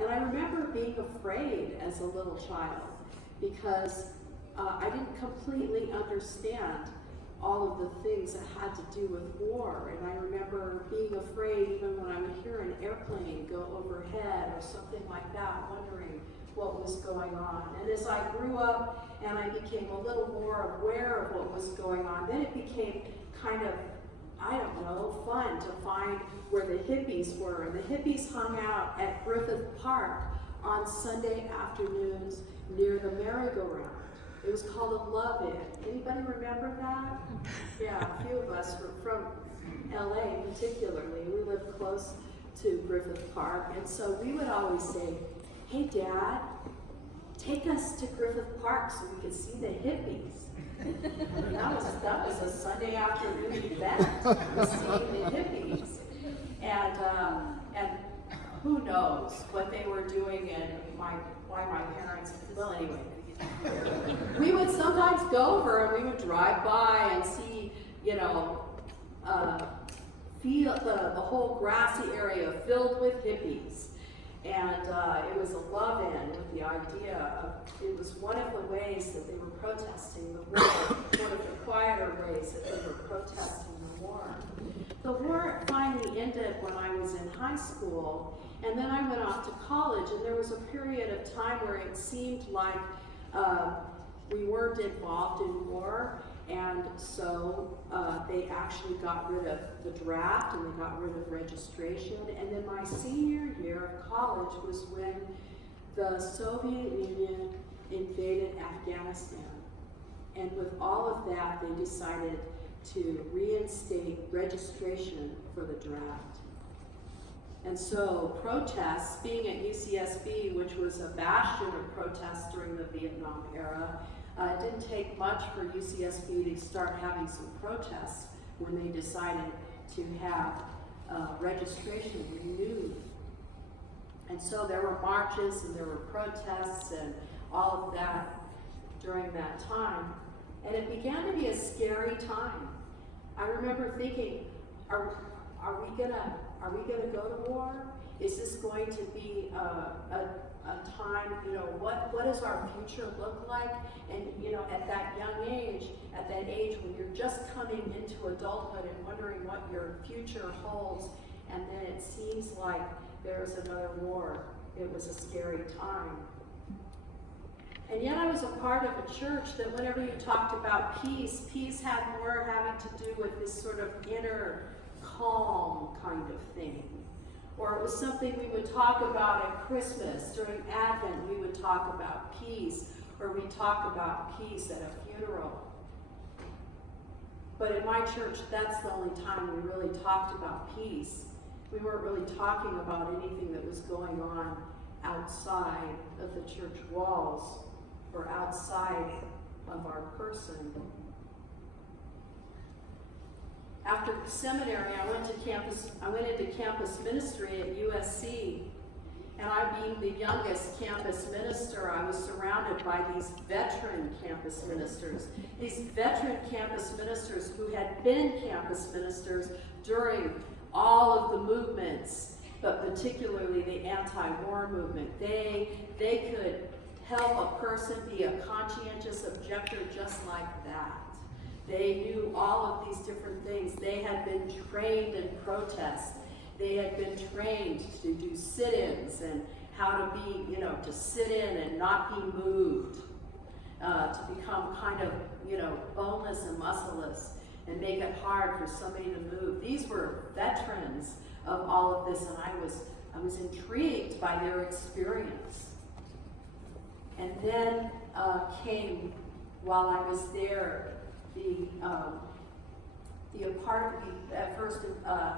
And I remember being afraid as a little child because I didn't completely understand all of the things that had to do with war. And I remember being afraid even when I would hear an airplane go overhead or something like that, wondering what was going on. And as I grew up and I became a little more aware of what was going on, then it became kind of, I don't know, fun to find where the hippies were. And the hippies hung out at Griffith Park on Sunday afternoons near the merry-go-round. It was called a love-in. Anybody remember that? Yeah, a few of us were from LA particularly. We lived close to Griffith Park, and so we would always say, "Hey Dad, take us to Griffith Park so we could see the hippies." And that was a Sunday afternoon event, seeing the hippies. And who knows what they were doing and why my parents, well anyway. We would sometimes go over and we would drive by and see, feel the whole grassy area filled with hippies. And it was a love-in with the idea of, it was one of the ways that they were protesting the war, one of the quieter ways that they were protesting the war. The war finally ended when I was in high school, and then I went off to college, and there was a period of time where it seemed like we weren't involved in war, and so they actually got rid of the draft and they got rid of registration. And then my senior year of college was when the Soviet Union invaded Afghanistan. And with all of that, they decided to reinstate registration for the draft. And so protests, being at UCSB, which was a bastion of protests during the Vietnam era, it didn't take much for UCSB to start having some protests when they decided to have registration renewed. And so there were marches and there were protests and all of that during that time. And it began to be a scary time. I remember thinking, are we gonna go to war? Is this going to be a time, what does our future look like? And at that young age, at that age when you're just coming into adulthood and wondering what your future holds, and then it seems like there's another war. It was a scary time. And yet I was a part of a church that whenever you talked about peace, peace had more having to do with this sort of inner calm kind of thing. Or it was something we would talk about at Christmas. During Advent, we would talk about peace, or we'd talk about peace at a funeral. But in my church, that's the only time we really talked about peace. We weren't really talking about anything that was going on outside of the church walls or outside of our person. After seminary, I went into campus ministry at USC, and I, being the youngest campus minister, I was surrounded by these veteran campus ministers. These veteran campus ministers who had been campus ministers during all of the movements, but particularly the anti-war movement. They could help a person be a conscientious objector just like that. They knew all of these different things. They had been trained in protest. They had been trained to do sit-ins and how to be, to sit in and not be moved, to become kind of, boneless and muscleless and make it hard for somebody to move. These were veterans of all of this, and I was intrigued by their experience. And then came, while I was there,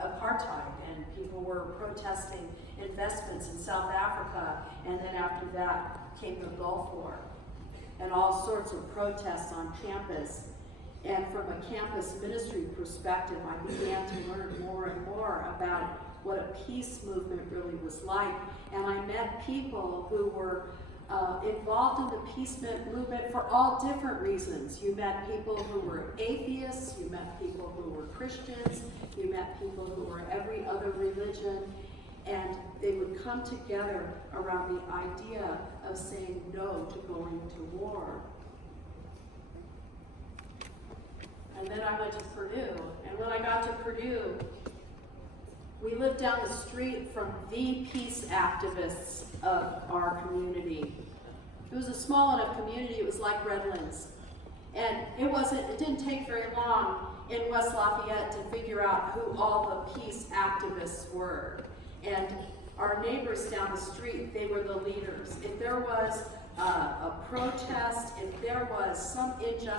apartheid, and people were protesting investments in South Africa, and then after that came the Gulf War, and all sorts of protests on campus. And from a campus ministry perspective, I began to learn more and more about what a peace movement really was like, and I met people who were involved in the peace movement for all different reasons. You met people who were atheists, you met people who were Christians, you met people who were every other religion, And they would come together around the idea of saying no to going to war. And then I went to Purdue. And when I got to Purdue, we lived down the street from the peace activists of our community. It was a small enough community, it was like Redlands. And it didn't take very long in West Lafayette to figure out who all the peace activists were. And our neighbors down the street, they were the leaders. If there was a protest, if there was some injustice,